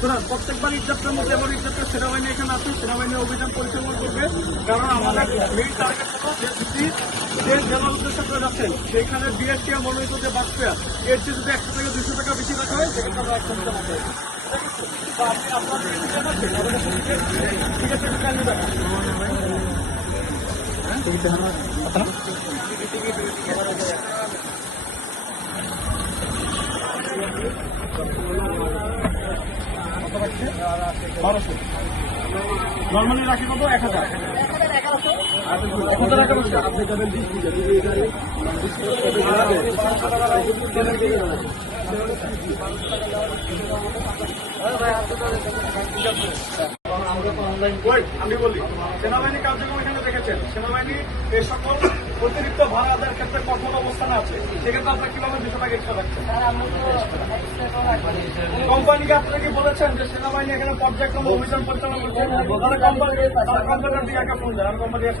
শোনান প্রত্যেকবার ইজ্জাতের মধ্যে এবার ইজ্জাতের সেনাবাহিনী এখানে আছে, সেনাবাহিনী অভিযান পরিচালনা করবে। কারণ আমাদের মেইন টার্গেট যে যদি যে করে যাচ্ছেন সেখানে বিএসটিয়া মনোনীত যে বাসের চেয়ে যদি একশো থেকে দুশো টাকা বেশি রাখা হয়, সেক্ষেত্রে আমরা একশো টাকা তো আপনি ঠিক আছে বারোশো। নর্মালি রাখি কত? এক হাজার। এক হাজার এগারোশো আপনি যাবেন Wait, আমি বলি সেনাবাহিনী কার্যক্রম এখানে দেখেছেন। সেনাবাহিনী এই সকল অতিরিক্ত ভাড়া আদায়ের ক্ষেত্রে কঠোর অবস্থানে আছে। সেক্ষেত্রে আপনার কীভাবে বিষয়টাকে টাকা এক্সট্রা রাখছেন কোম্পানিকে আপনারা কি বলেছেন যে সেনাবাহিনী এখানে পর্যায়ক্রমে অভিযান পরিচালনা করছে? তারা কোম্পানি তারা কোম্পানির দিকে একটা ফোন দেয় আর কোম্পানি